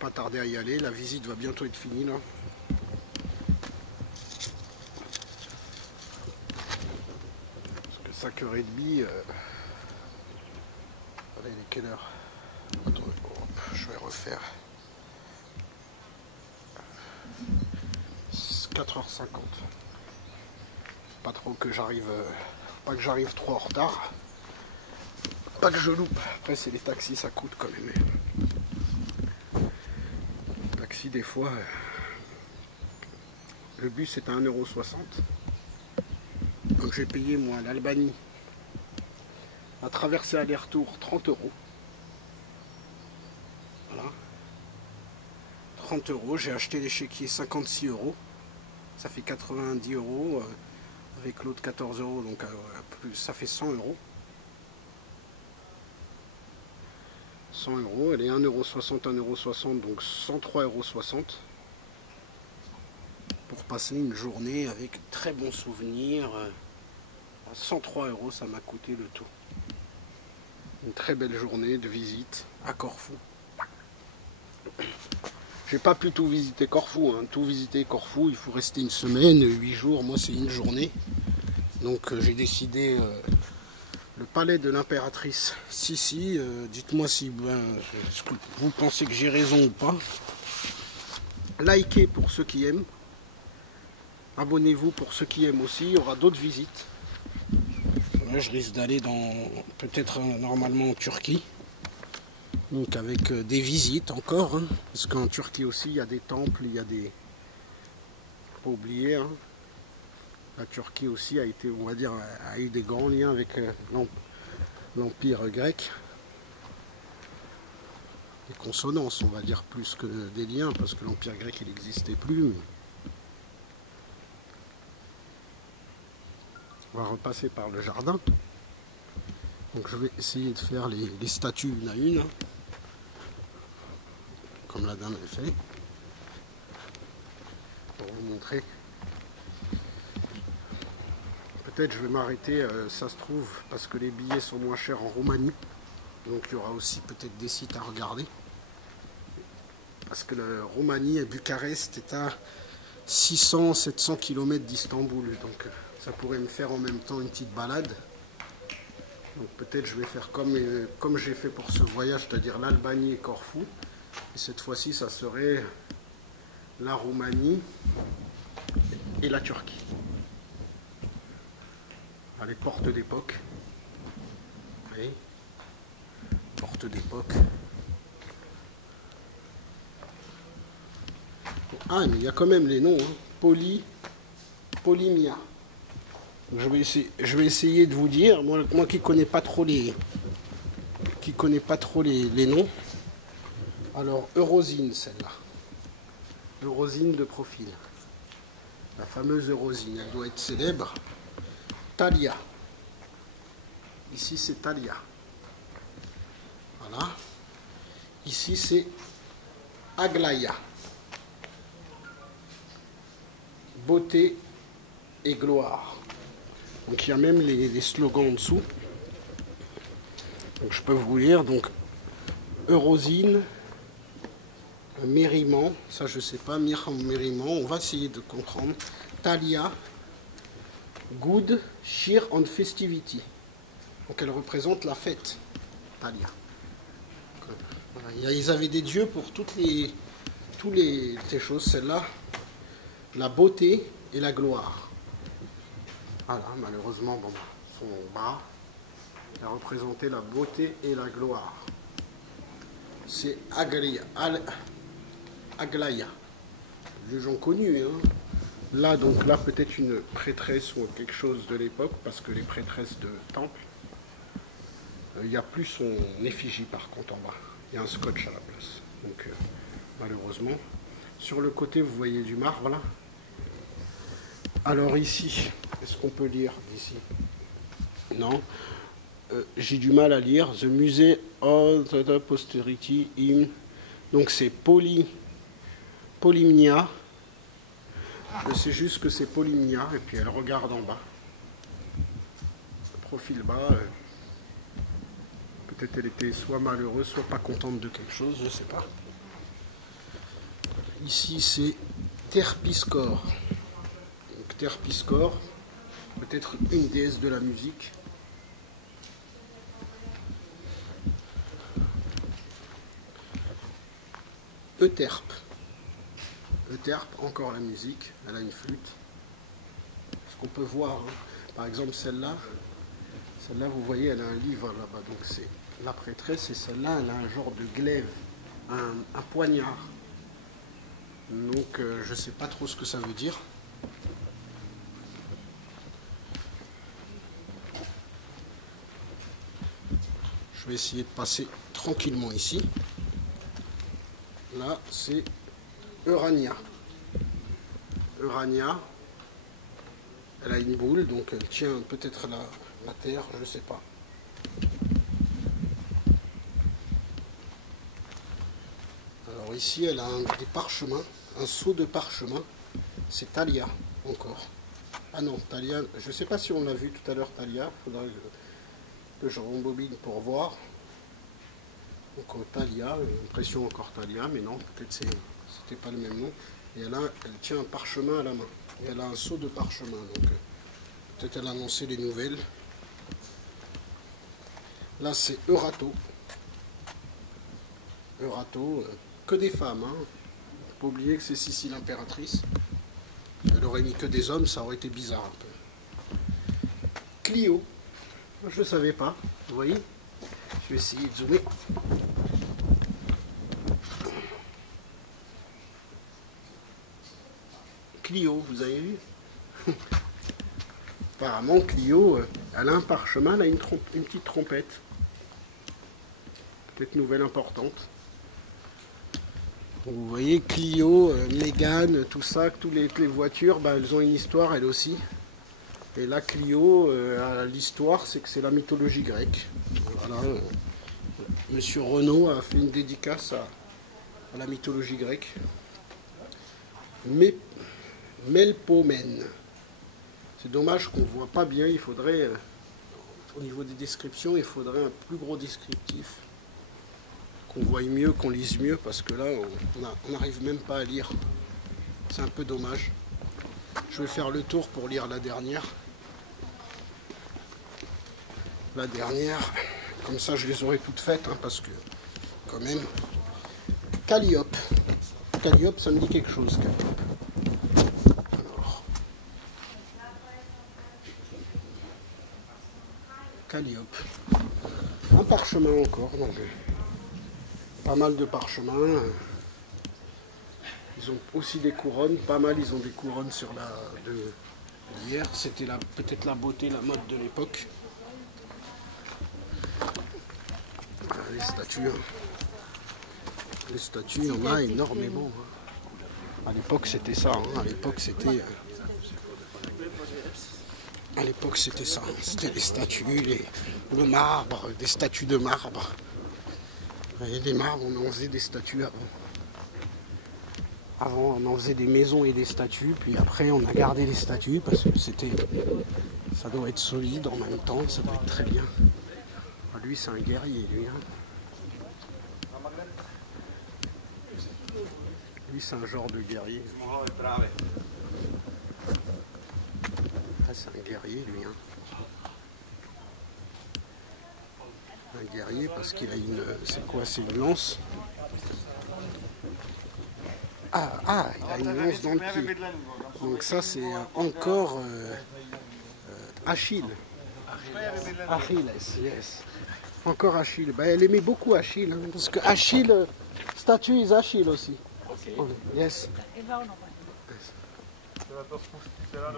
pas tarder à y aller. La visite va bientôt être finie là. Parce que 5h30, allez, il est quelle heure? Attendez, hop, je vais refaire. 4h50. Pas trop que j'arrive, pas que j'arrive trop en retard. Pas que je loupe. Après, c'est les taxis, ça coûte quand même. Le taxi, des fois, le bus est à 1,60 €. Donc j'ai payé, moi, l'Albanie, à traverser aller-retour, 30 €. Voilà. 30 €. J'ai acheté l'échiquier 56 €. Ça fait 90 €. Avec l'autre 14 €. Donc plus, ça fait 100 €. 100 €, elle est 1,60 €, 1,60 €, donc 103,60 € pour passer une journée avec très bons souvenirs. À 103 € ça m'a coûté le tout. Une très belle journée de visite à Corfou. J'ai pas pu tout visiter Corfou, hein. Tout visiter Corfou, il faut rester une semaine, 8 jours, moi c'est une journée. Donc j'ai décidé... le palais de l'impératrice Sissi, dites-moi si vous pensez que j'ai raison ou pas. Likez pour ceux qui aiment. Abonnez-vous pour ceux qui aiment aussi. Il y aura d'autres visites. Là, je risque d'aller dans peut-être normalement en Turquie. Donc avec des visites encore. Hein, parce qu'en Turquie aussi, il y a des temples, il y a des... Faut pas oublier, hein. La Turquie aussi a été, on va dire, a eu des grands liens avec l'Empire grec. Des consonances, on va dire, plus que des liens, parce que l'Empire grec, il n'existait plus. Mais... on va repasser par le jardin. Donc je vais essayer de faire les statues une à une, hein, comme la dame a fait, pour vous montrer. Peut-être je vais m'arrêter, ça se trouve, parce que les billets sont moins chers en Roumanie. Donc il y aura aussi peut-être des sites à regarder. Parce que la Roumanie et Bucarest est à 600-700 km d'Istanbul. Donc ça pourrait me faire en même temps une petite balade. Donc peut-être je vais faire comme j'ai fait pour ce voyage, c'est-à-dire l'Albanie et Corfou. Et cette fois-ci, ça serait la Roumanie et la Turquie. Les portes d'époque. Oui. Portes d'époque. Ah, mais il y a quand même les noms. Hein. Polymnia. Je vais essayer de vous dire, moi qui ne connais pas trop les noms. Alors, Eurosine, celle-là. Eurosine de profil. La fameuse Eurosine, elle doit être célèbre. Thalia. Ici, c'est Thalia. Voilà. Ici, c'est Aglaya. Beauté et gloire. Donc, il y a même les slogans en dessous. Donc, je peux vous lire. Donc, Eurosine, Mériment, ça je sais pas, Mériment, on va essayer de comprendre. Thalia, Good Cheer and Festivity. Donc elle représente la fête, Thalia. Voilà. Ils avaient des dieux pour toutes les choses. Celle-là, la beauté et la gloire. Voilà, malheureusement, bon, son bras, il a représenté la beauté et la gloire. C'est Aglaya. Des gens connus, hein. Là, donc là, peut-être une prêtresse ou quelque chose de l'époque, parce que les prêtresses de temple, il n'y a plus son effigie par contre en bas. Il y a un scotch à la place. Donc, malheureusement. Sur le côté, vous voyez du marbre, là. Alors ici, est-ce qu'on peut lire d'ici? Non. J'ai du mal à lire. The Musée of the Posterity in... Donc c'est Polymnia. Je sais juste que c'est Polymnia, et puis elle regarde en bas. Profil bas. Peut-être elle était soit malheureuse, soit pas contente de quelque chose, je sais pas. Ici c'est Terpsichore. Donc Terpsichore, peut-être une déesse de la musique. Euterpe. Euterpe, encore la musique, elle a une flûte. Ce qu'on peut voir, hein. Par exemple celle-là, vous voyez, elle a un livre là-bas, donc c'est la prêtresse, et celle-là, elle a un genre de glaive, un poignard. Donc je ne sais pas trop ce que ça veut dire. Je vais essayer de passer tranquillement ici. Là, c'est Urania. Urania, elle a une boule, donc elle tient peut-être la terre, je ne sais pas. Alors ici, elle a des parchemins, un seau de parchemin. C'est Thalia, encore. Ah non, Thalia, je ne sais pas si on l'a vu tout à l'heure, Thalia. Il faudra que je rembobine pour voir. Donc Thalia, l'impression encore Thalia, mais non, peut-être c'était pas le même nom. Et elle tient un parchemin à la main. Et elle a un seau de parchemin, donc peut-être elle a annoncé les nouvelles. Là c'est Eurato. Eurato, que des femmes, hein. Faut pas oublier que c'est Sissi l'impératrice. Elle aurait mis que des hommes, ça aurait été bizarre un peu. Clio, je ne savais pas, vous voyez. Je vais essayer de zoomer. Clio, vous avez vu? Apparemment, Clio, elle a un parchemin, elle a une petite trompette. Peut-être nouvelle importante. Vous voyez, Clio, Mégane, tout ça, toutes les voitures, bah, elles ont une histoire, elles aussi. Et là, Clio, l'histoire, c'est que c'est la mythologie grecque. Voilà, Monsieur Renault a fait une dédicace à la mythologie grecque. Melpomène. C'est dommage qu'on ne voit pas bien, il faudrait, au niveau des descriptions, il faudrait un plus gros descriptif. Qu'on voie mieux, qu'on lise mieux, parce que là, on n'arrive même pas à lire. C'est un peu dommage. Je vais faire le tour pour lire la dernière. La dernière, comme ça je les aurai toutes faites, hein, parce que, quand même, Calliope. Calliope, ça me dit quelque chose, Calliope. Alors, Calliope. Un parchemin encore, donc, pas mal de parchemins. Ils ont aussi des couronnes, pas mal, ils ont des couronnes sur d'hier. C'était peut-être la beauté, la mode de l'époque. Les statues, hein. Les statues, il y en a énormément. Hein. À l'époque, c'était ça. Hein. À l'époque, c'était ça. C'était les statues, le marbre, des statues de marbre. Et les marbres, on en faisait des statues avant. Avant, on en faisait des maisons et des statues, puis après, on a gardé les statues parce que ça doit être solide en même temps, ça doit être très bien. Lui, c'est un guerrier, lui. Hein. Lui, c'est un genre de guerrier. Ah, c'est un guerrier, lui. Hein. Un guerrier parce qu'il a une... C'est quoi? C'est une lance. Il a une lance dans le pied. Donc ça, c'est encore Achille. Achilles, yes. Encore Achille. Bah, elle aimait beaucoup Achille. Hein, parce que Achille, statue is Achille aussi. Okay. Yes.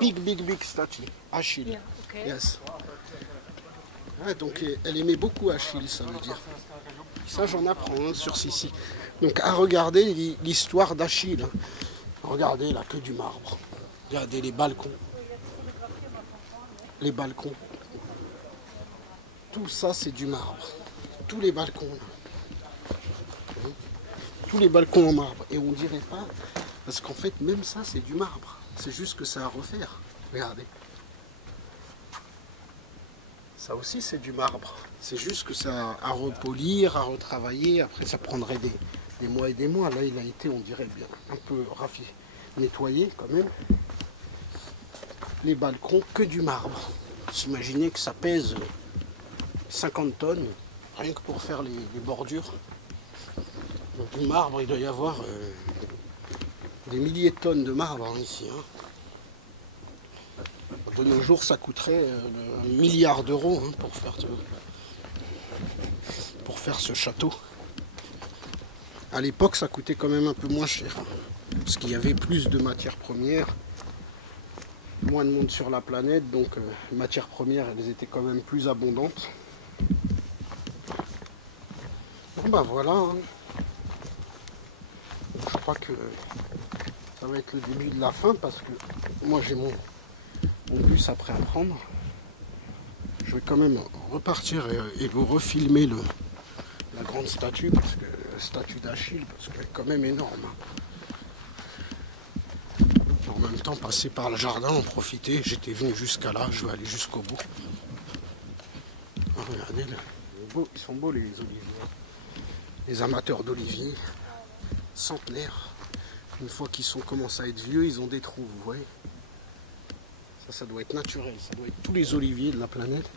Big statue. Achille. Yeah, okay. Yes. Ouais, donc elle aimait beaucoup Achille, ça veut dire. Ça, j'en apprends hein, sur Sissi. Donc à regarder l'histoire d'Achille. Hein. Regardez là, que du marbre. Regardez les balcons. Les balcons. Tout ça, c'est du marbre. Tous les balcons. Là. Tous les balcons en marbre. Et on dirait pas... Parce qu'en fait, même ça, c'est du marbre. C'est juste que ça à refaire. Regardez. Ça aussi, c'est du marbre. C'est juste que ça à repolir, à retravailler. Après, ça prendrait des mois et des mois. Là, il a été, on dirait, bien un peu nettoyé quand même. Les balcons, que du marbre. Vous imaginez que ça pèse 50 tonnes, rien que pour faire les bordures. Donc, du marbre, il doit y avoir des milliers de tonnes de marbre hein, ici. Hein. De nos jours, ça coûterait 1 milliard d'euros hein, pour faire ce château. À l'époque, ça coûtait quand même un peu moins cher. Hein, parce qu'il y avait plus de matières premières, moins de monde sur la planète, donc les matières premières, elles étaient quand même plus abondantes. Bon bah voilà. Hein. Je crois que ça va être le début de la fin parce que moi j'ai mon bus après à prendre. Je vais quand même repartir et vous refilmer la grande statue, parce que la statue d'Achille, parce qu'elle est quand même énorme. En même temps, passer par le jardin, en profiter. J'étais venu jusqu'à là, je vais aller jusqu'au bout. Oh, regardez, ils sont beaux les oliviers. Les amateurs d'oliviers, centenaires. Une fois qu'ils commencent à être vieux, ils ont des trous, vous voyez. Ça doit être naturel, ça doit être tous les oliviers de la planète.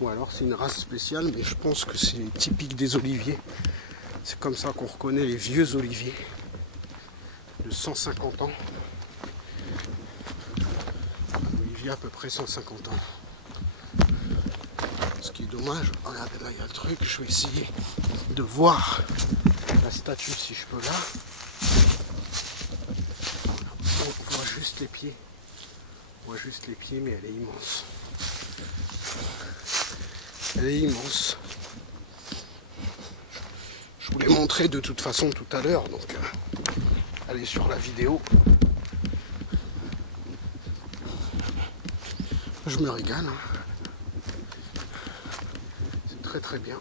Ou alors c'est une race spéciale, mais je pense que c'est typique des oliviers. C'est comme ça qu'on reconnaît les vieux oliviers de 150 ans. Un olivier à peu près 150 ans. Ce qui est dommage, regardez là il y a le truc, je vais essayer de voir la statue si je peux là. On voit juste les pieds. On voit juste les pieds, mais elle est immense. Elle est immense. Je vous l'ai montré de toute façon tout à l'heure, donc allez sur la vidéo. Je me régale. Hein. C'est très très bien.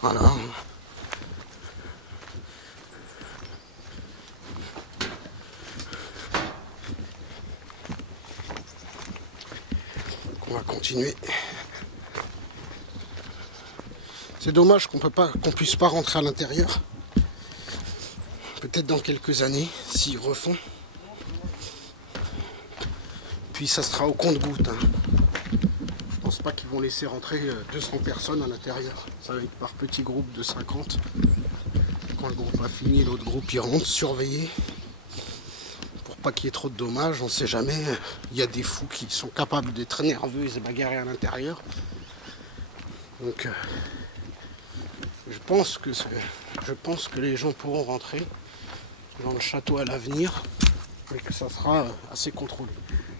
Voilà. On va continuer. C'est dommage qu'on puisse pas rentrer à l'intérieur. Peut-être dans quelques années, s'ils refont. Puis ça sera au compte-gouttes. Hein. Je pense pas qu'ils vont laisser rentrer 200 personnes à l'intérieur. Ça va être par petits groupes de 50. Quand le groupe a fini, l'autre groupe y rentre, surveillé. Pas qu'il y ait trop de dommages, on ne sait jamais. Il y a des fous qui sont capables d'être nerveux et se bagarrer à l'intérieur. Donc, je pense que les gens pourront rentrer dans le château à l'avenir, mais que ça sera assez contrôlé.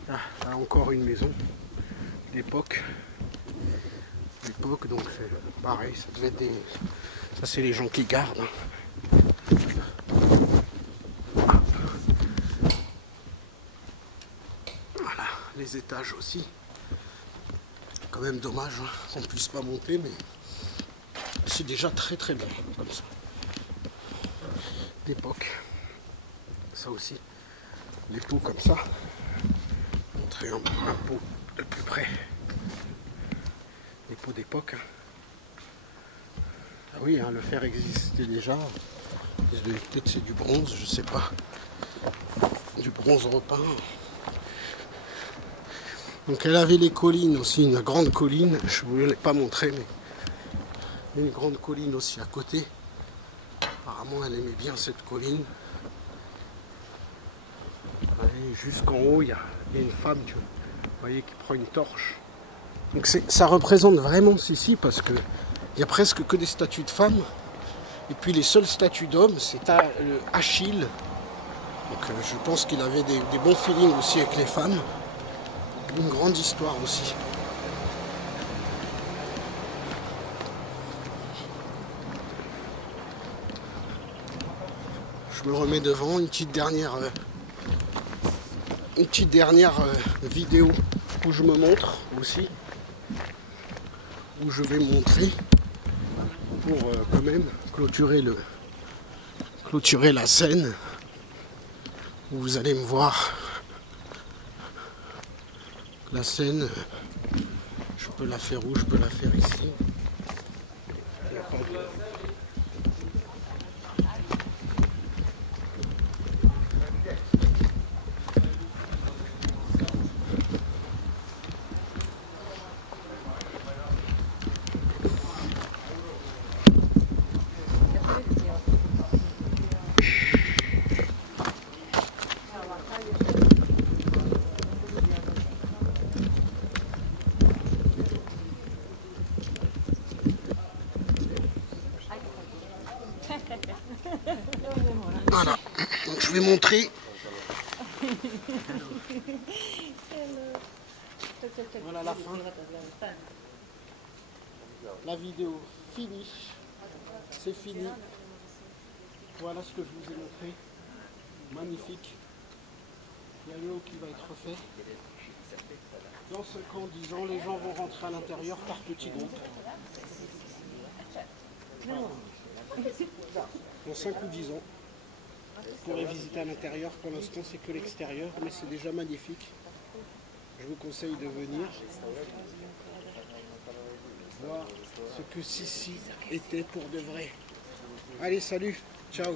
Là encore une maison d'époque. Donc c'est pareil, ça devait être des. Ça c'est les gens qui gardent. Hein. Les étages aussi. Quand même dommage hein, qu'on ne puisse pas monter, mais c'est déjà très très bien comme ça. D'époque. Ça aussi. Des pots comme ça. Montrer un pot de plus près. Des pots d'époque. Hein. Ah oui, hein, le fer existait déjà. Peut-être c'est du bronze, je sais pas. Du bronze repeint. Donc elle avait les collines aussi, une grande colline, je ne vous l'ai pas montré, mais une grande colline aussi à côté. Apparemment elle aimait bien cette colline. Jusqu'en haut, il y a une femme, vous voyez, qui prend une torche. Donc ça représente vraiment Sissi parce qu'il n'y a presque que des statues de femmes. Et puis les seules statues d'hommes, c'est Achille. Donc je pense qu'il avait des bons feelings aussi avec les femmes. Une grande histoire aussi. Je me remets devant une petite dernière vidéo où je me montre aussi, où je vais montrer pour quand même clôturer la scène, où vous allez me voir. La scène, je peux la faire où? Je peux la faire ici. Voilà, donc je vais montrer. Voilà la fin. La vidéo finish. C'est fini. Voilà ce que je vous ai montré. Magnifique. Il y a le haut qui va être fait. Dans 5 ans, 10 ans, les gens vont rentrer à l'intérieur par petits groupes. Dans 5 ou 10 ans, vous pourrez visiter à l'intérieur. Pour l'instant, c'est que l'extérieur, mais c'est déjà magnifique. Je vous conseille de venir voir ce que Sissi était pour de vrai. Allez, salut, ciao.